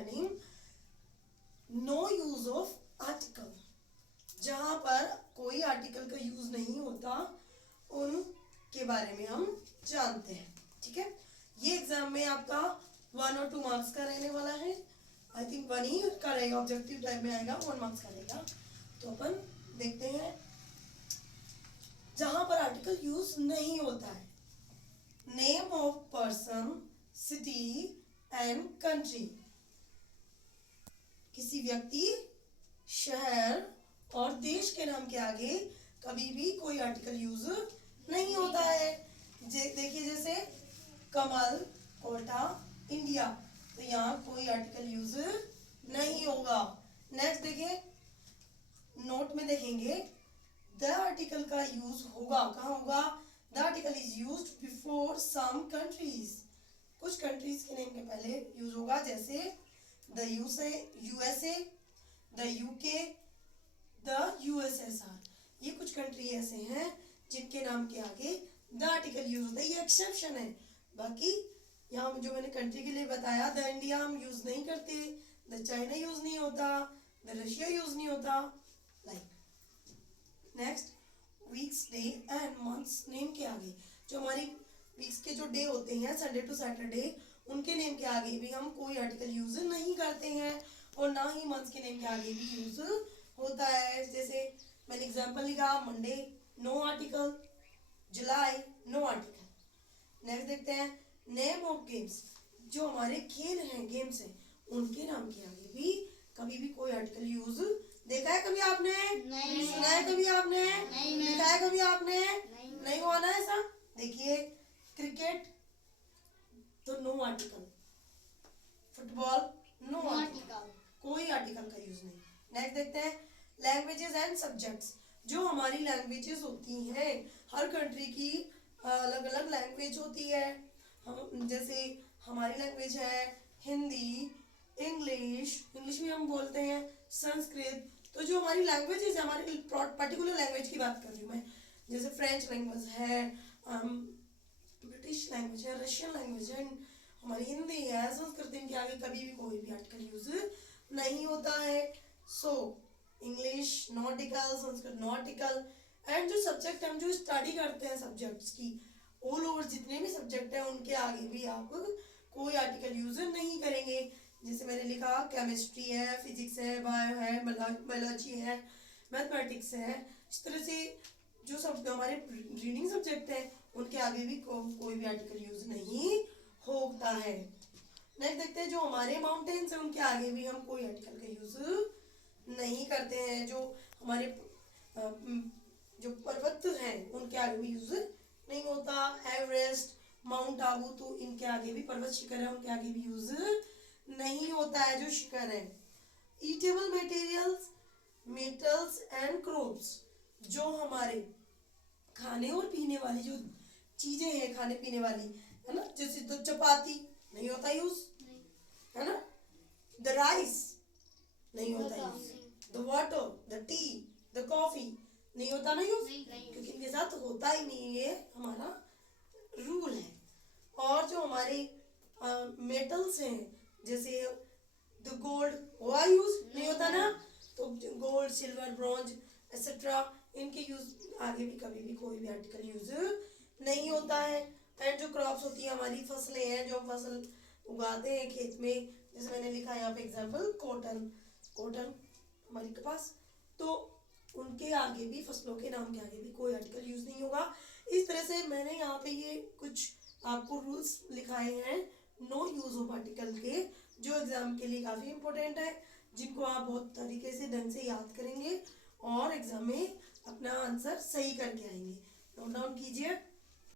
Understanding no use of article, जहां पर कोई आर्टिकल का यूज नहीं होता उनके बारे में हम जानते हैं। ठीक है, ये एग्जाम में आपका 1 और 2 मार्क्स का रहने वाला है। आई थिंक 1 ही का रहेगा, ऑब्जेक्टिव टाइप में आएगा, 1 मार्क्स का रहेगा। तो अपन देखते हैं जहां पर आर्टिकल यूज नहीं होता है। Name of person, city and country, किसी व्यक्ति, शहर और देश के नाम के आगे कभी भी कोई आर्टिकल यूज नहीं होता है। देखिए जैसे कमल, कोटा, इंडिया, तो यहाँ कोई आर्टिकल यूज नहीं होगा। नेक्स्ट देखिए, नोट में देखेंगे द आर्टिकल का यूज होगा, कहाँ होगा? The article is used before some countries, कुछ कंट्रीज के नेम के पहले यूज होगा, जैसे the USA, the UK, the USSR. ये कुछ कंट्री ऐसे हैं जिनके नाम के आगे द आर्टिकल यूज होता है, ये एक्सेप्शन है। बाकी यहाँ जो मैंने कंट्री के लिए बताया, द इंडिया हम यूज नहीं करते, द चाइना यूज नहीं होता, द रशिया यूज नहीं होता। Like next, weeks, day and months name के आगे, जो हमारी वीक्स के जो डे होते हैं संडे टू सैटरडे, उनके नेम के आगे भी हम कोई आर्टिकल यूज नहीं करते हैं, और ना ही मंथ्स के नेम के आगे भी यूज होता है। जैसे मैंने एग्जांपल लिखा, मंडे नो आर्टिकल, जुलाई नो आर्टिकल। नेक्स्ट देखते हैं, नेम ऑफ गेम्स, जो हमारे खेल हैं, गेम्स हैं, उनके नाम के आगे भी कभी भी कोई आर्टिकल यूज देखा है कभी आपने? नहीं। सुना है कभी आपने? नहीं। देखा है कभी आपने? नहीं हुआ ना ऐसा। देखिए क्रिकेट तो no article, football no article, कोई आर्टिकल का यूज नहीं। नेक्स्ट देखते हैं, लैंग्वेजेस एंड सब्जेक्ट्स, जो हमारी लैंग्वेजेस होती हैं, हर कंट्री की अलग अलग लैंग्वेज होती है। हम जैसे हमारी लैंग्वेज है हिंदी, इंग्लिश, इंग्लिश में हम बोलते हैं संस्कृत। तो जो हमारी लैंग्वेजेस है, हमारी पर्टिकुलर लैंग्वेज की बात कर रही हूँ मैं, जैसे फ्रेंच लैंग्वेज है, ब्रिटिश लैंग्वेज है, रशियन लैंग्वेज है, हमारी हिंदी है, संस्कृत, इनके आगे कभी भी कोई भी आर्टिकल यूज नहीं होता है। So English nautical, Sanskrit nautical, and जो सब्जेक्ट हम जो स्टडी करते हैं सब्जेक्ट्स की, ऑल ओवर जितने भी सब्जेक्ट हैं उनके आगे भी आप कोई आर्टिकल यूज नहीं करेंगे। जैसे मैंने लिखा, केमिस्ट्री है, फिजिक्स है, बायो है, बायोलॉजी है, मैथमेटिक्स है। इस तरह से जो सब हमारे रीडिंग सब्जेक्ट हैं उनके आगे भी कोई भी आर्टिकल यूज नहीं होता है। नेक्स्ट देखते हैं, जो हमारे माउंटेन्स हैं उनके आगे भी हम कोई आर्टिकल का यूज नहीं करते हैं। जो हमारे जो पर्वत हैं उनके आगे भी यूज नहीं होता। एवरेस्ट, माउंट आबू, तो इनके आगे भी, पर्वत शिखर है उनके आगे भी यूज नहीं होता है, जो शिखर है। Eatable materials, metals and crops, जो हमारे खाने और पीने वाली जो चीजें हैं, खाने पीने वाली है ना, जैसे तो चपाती नहीं होता यूज, है ना, द राइस नहीं होता use, the water, the T, the coffee नहीं होता ना यूज, क्योंकि इनके साथ होता ही नहीं, ये हमारा रूल है। और जो हमारे मेटल्स हैं, जैसे द गोल्ड, हुआ यूज नहीं होता ना, तो गोल्ड, सिल्वर, ब्रॉन्ज एक्सेट्रा, इनके यूज आगे भी कभी भी कोई भी आर्टिकल यूज नहीं होता है। एंड जो क्रॉप्स होती है, हमारी फसलें हैं, जो फसल उगाते हैं खेत में, जैसे मैंने लिखा यहाँ पे एग्जांपल, कॉटन, कॉटन हमारी कपास, तो उनके आगे भी, फसलों के नाम के आगे भी कोई आर्टिकल यूज नहीं होगा। इस तरह से मैंने यहाँ पे ये कुछ आपको रूल्स लिखाए हैं नो यूज ऑफ आर्टिकल के, जो एग्जाम के लिए काफी इंपॉर्टेंट है, जिनको आप बहुत तरीके से ढंग से याद करेंगे और एग्जाम में अपना आंसर सही करके आएंगे। नोट डाउन कीजिए।